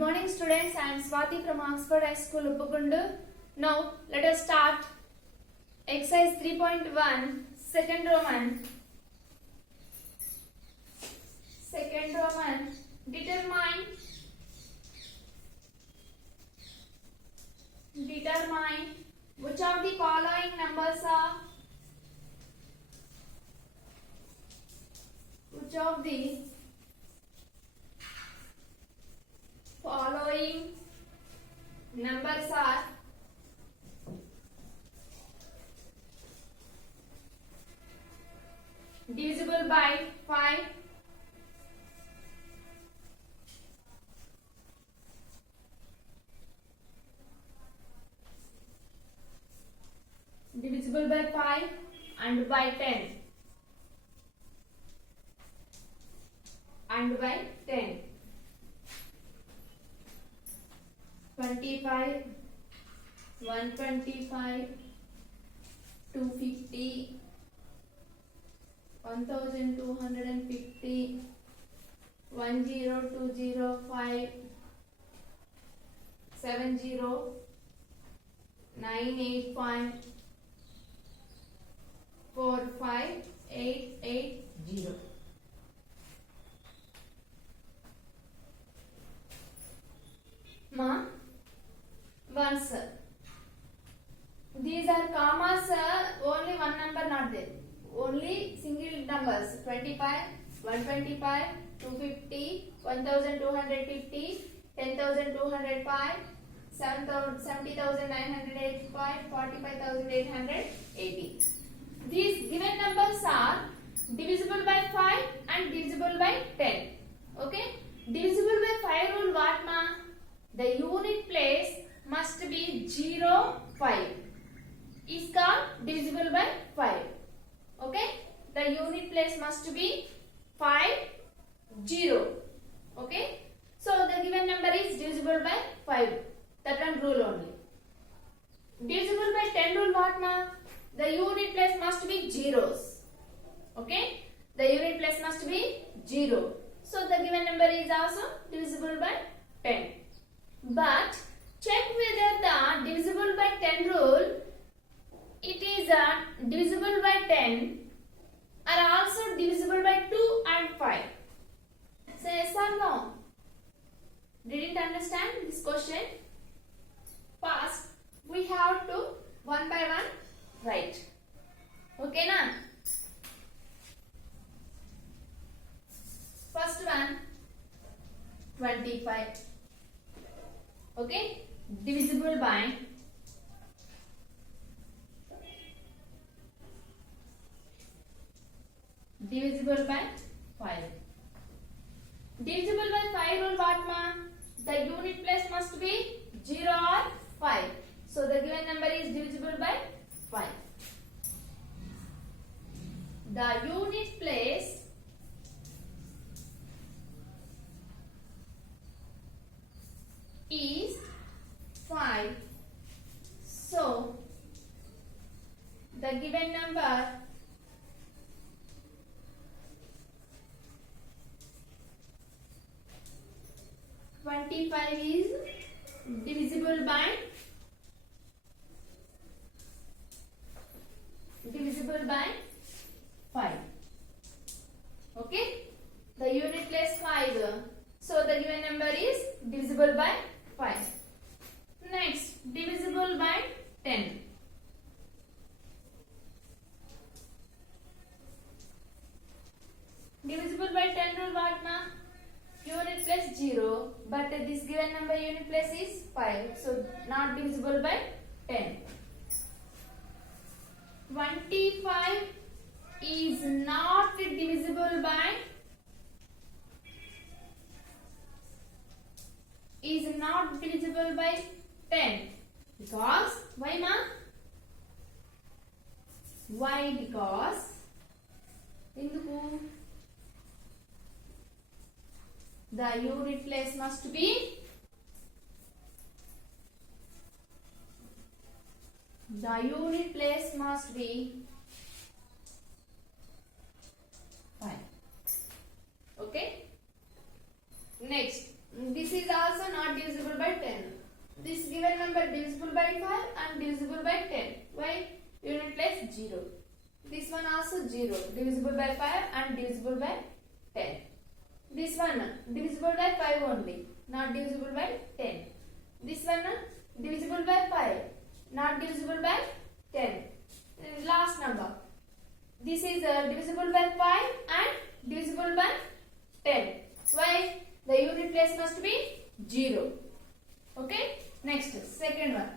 morning students, I am Swati from Oxford High School, Uppagundu. Now let us start exercise 3.1, second Roman. Second Roman, determine which of the following numbers are divisible by 5, divisible by 5 and by 10 and by 10. 25, 125, 250, 1250, 10205, 70, 985, 45880. Ma, ones. These are commas, only one number not there. Only single numbers 25, 125, 250, 1250, 10,205, 70,985, 45,880. These given numbers are divisible by 5 and divisible by 10. Okay? Divisible by 5 rule what ma? The unit place must be 0, 5. Is called divisible by 5. Okay? The unit place must be 5, 0. Okay? So the given number is divisible by 5. That one rule only. Divisible by 10 rule what ma? The unit place must be zeros. Okay? The unit place must be 0. So the given number is also divisible by 10. But check whether the divisible by 10 rule, it is divisible by 10 are also divisible by 2 and 5. Say yes or no? Didn't understand this question? First, we have to one by one write. Okay na? First one, 25. Okay? Divisible by 5. Divisible by 5 rule what ma? The unit place must be 0 or 5. So the given number is divisible by 5. The unit place is 5. So the given number is divisible by 5. Okay? The unit place 5. So the given number is divisible by 5. Next, divisible by 10. Divisible by 10 rule what ma? Unit place 0, but this given number unit place is 5, so not divisible by 10. 25 is not divisible by 10 because why ma? Why? Because induku the unit place must be 5. Okay? Next, this is also not given number divisible by 5 and divisible by 10. Why? Unit place 0. This one also 0. Divisible by 5 and divisible by 10. This one divisible by 5 only, not divisible by 10. This one divisible by 5, not divisible by 10. Last number. This is divisible by 5 and divisible by 10. Why? The unit place must be 0. Okay. Next, second one.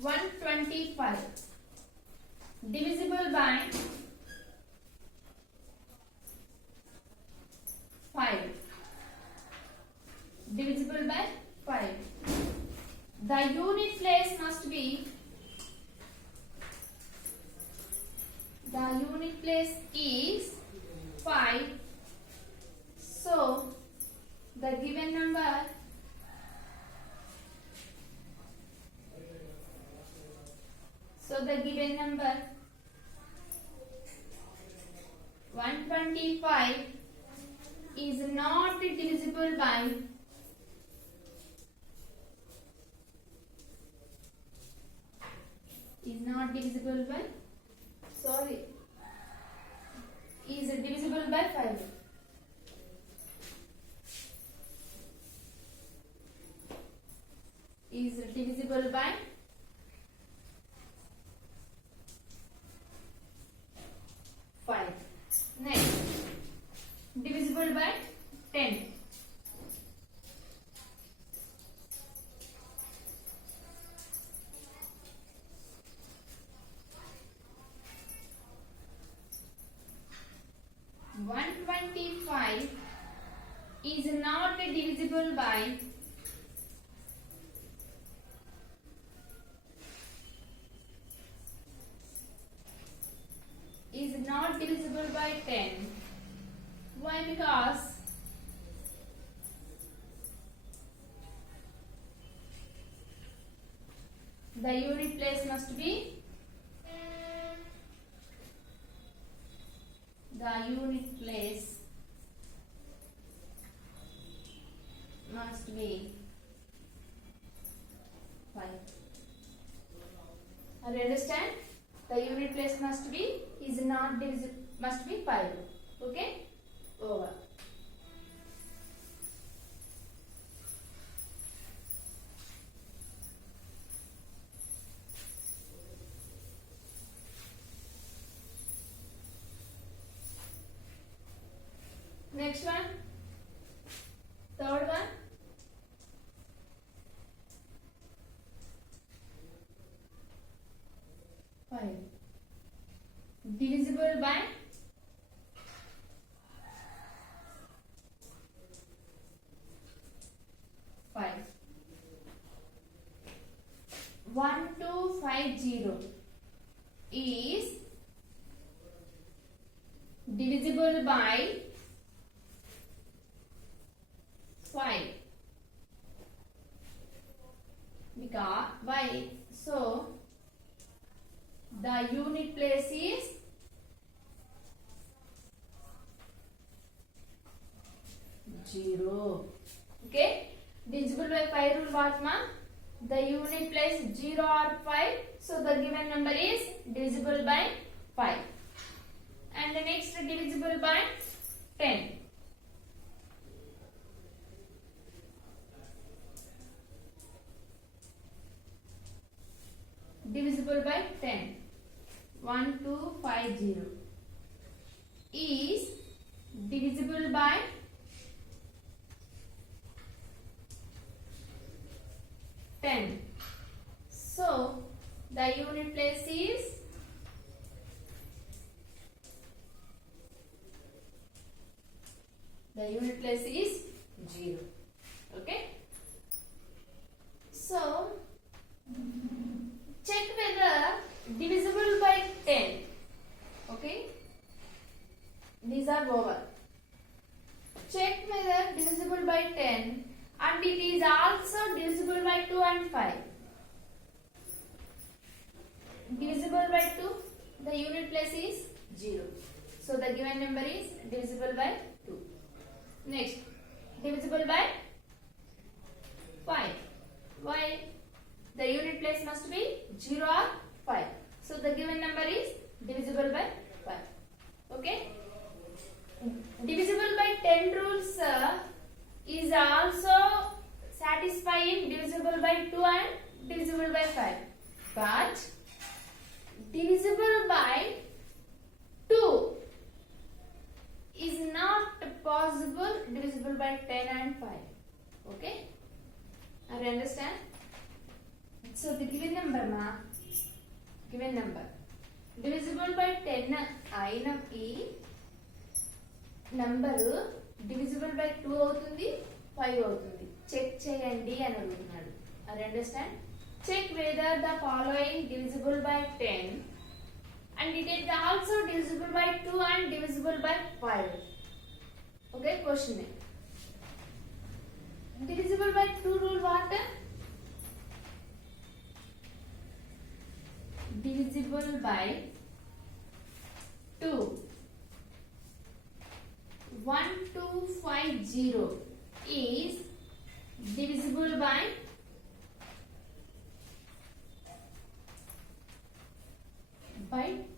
125 divisible by 5. Divisible by 5. The unit place must be, the unit place is 5. So the given number given number 125 is not divisible by is divisible by 5. Is divisible by 5. Next, divisible by 10. One 125 is not divisible by is not divisible by 10. Why? Because the unit place must be the unit place must be 5. Are you understand? The unit place must be is not divisible, must be 5. Okay? Over. Next one, third one. Divisible by 5. 1250 is divisible by 5. Because why? So the unit place is 0. Okay. Divisible by 5 rule what ma? The unit place 0 or 5. So the given number is divisible by 5. And the next divisible by 10. Divisible by 10. 1250 is divisible by 10. So the unit place is the unit place is 0. Okay. So check whether divisible by 10. Okay. These are over. Check whether divisible by 10 and it is also divisible by 2 and 5. Divisible by 2, the unit place is 0. So the given number is divisible by 2. Next, divisible by 0 or 5. So the given number is divisible by 5. Okay. Divisible by 10 rules is also satisfying divisible by 2 and divisible by 5. But divisible by 2 is not possible divisible by 10 and 5. Okay. Are you understand? So the given number divisible by 10 అయిన ఈ number divisible by 2 అవుతుంది 5 అవుతుంది check చేయండి అని అడుగుతున్నాడు. Are you understand? Check whether the following divisible by 10 and it is also divisible by 2 and divisible by 5. Okay, question. Divisible by 2 rule what? Divisible by 2 1250 is divisible by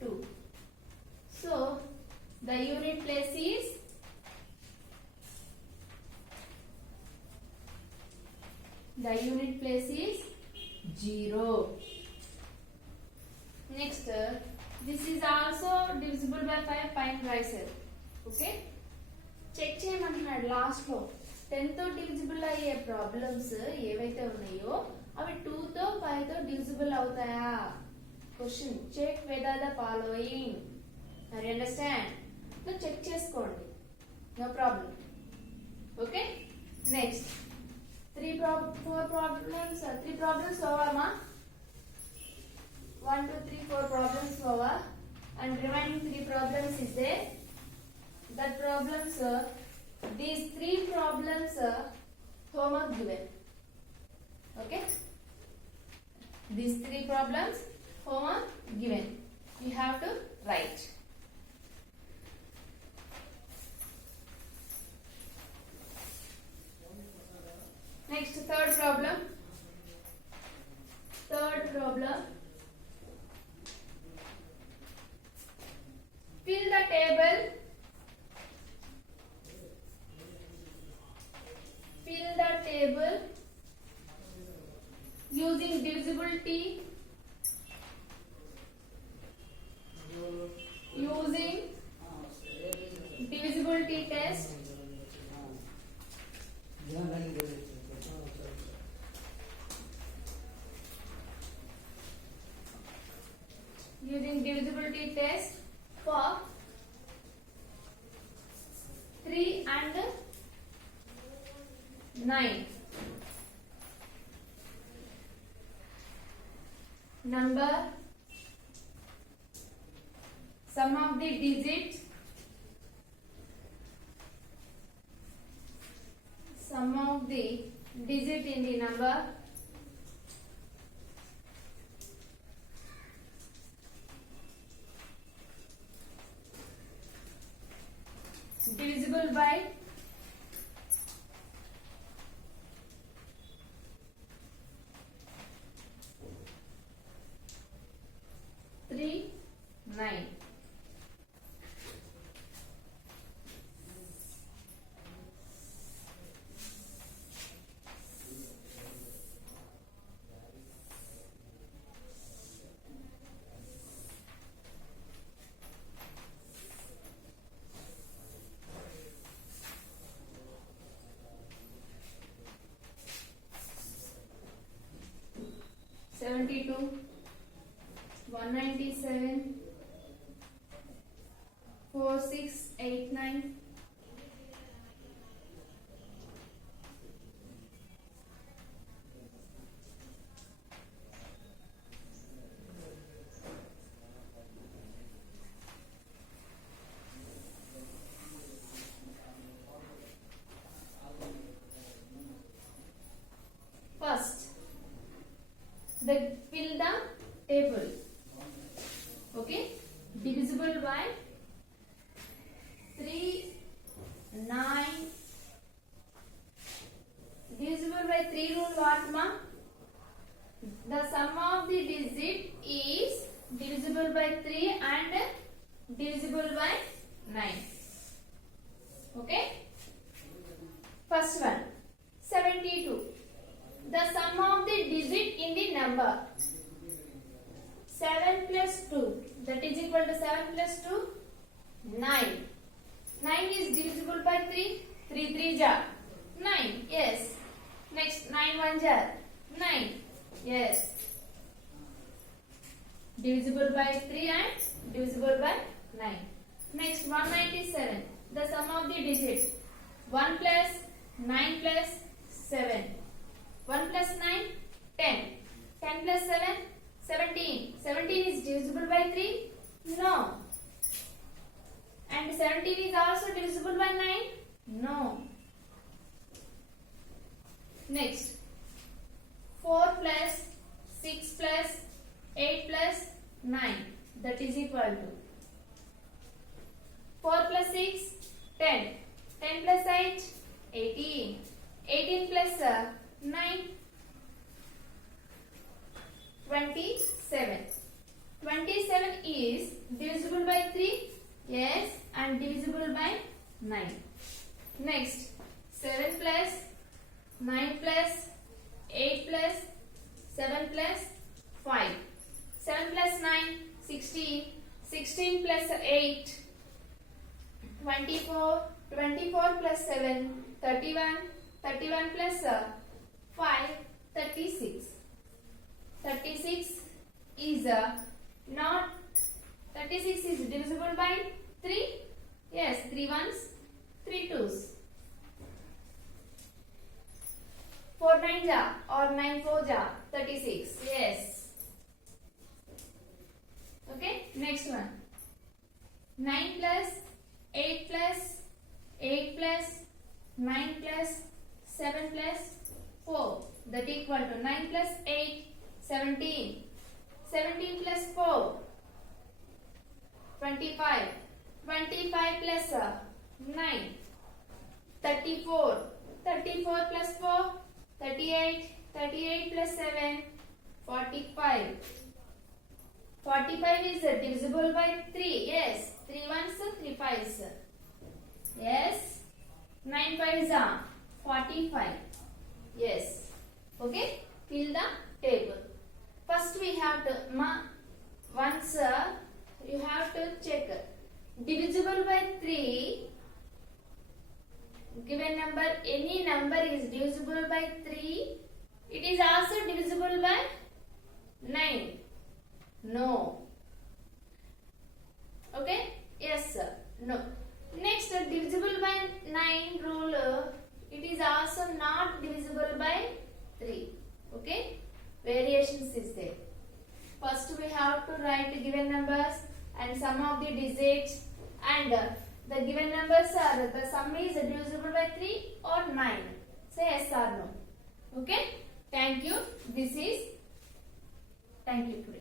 2. So the unit place is zero. Next, this is also divisible by 5. Find right. Okay. Check చేయమంటున్నాడు last లో 10 తో divisible అయ్యే problems ఏవైతే ఉన్నాయో అవి 2 తో 5 తో divisible అవుతాయా? Question check whether the following. Are you understand? So check చేసుకోండి, no problem. Okay. Next 3 problems over మా 1 2 3 4 problems over and remaining 3 problems is there. That problems these 3 problems homework given. Okay, these 3 problems homework given, you have to write. Next, third problem. Fill the table using divisibility test. Using divisibility test for 3 and 9. Number, sum of the digit in the number, divisible by 3 9. $72, $197, $4689, first fill the table. Okay, divisible by 3 9, divisible by 3 rule what ma? the sum of the digit is divisible by 3 and divisible by 9. Okay. First one, 72. The sum of the digit in the number 7 plus 2, that is equal to 7 plus 2, 9. 9 is divisible by 3. 3 3 ja 9. Yes. Next, 9 1 ja 9. Yes. Divisible by 3 and divisible by 9. Next, 197. The sum of the digits 1 plus 9 plus 7. 1 plus 9, 10. 10 plus 7, 17. 17 is divisible by 3? No. And 17 is also divisible by 9? No. Next, 4 plus 6 plus 8 plus 9. That is equal to 4 plus 6, 10. 10 plus 8, 18. 18 plus 9, 27. 27 is divisible by 3. Yes, and divisible by 9. Next, 7 plus 9 plus 8 plus 7 plus 5. 7 plus 9, 16. 16 plus 8, 24. 24 plus 7, 31. 31 plus 5, 36. 36 is not 36 is divisible by 3. Yes, 3 ones, 3 twos. 4 9 ja or 9 4 ja 36. Yes. Okay. Next one. 9 plus 8 plus 8 plus 9 plus 7 plus 4. That equal to 9 plus 8, 17. 17 plus 4, 25. 25 plus 9, 34. 34 plus 4, 38. 38 plus 7, 45. 45 is divisible by 3. Yes. 3 ones, 3 fives. Yes. 9 fives are 45. Yes. Okay. Fill the table. First we have to once you have to check divisible by 3. Given number, any number is divisible by 3. It is also divisible by 9. No. Okay. Yes sir. No. Next, divisible by 9 rule. It is also not divisible by 3. Okay. Variations is there. First we have to write given numbers and sum of the digits, and the given numbers are the sum is divisible by 3 or 9. Say yes or no. Okay. Thank you. Thank you.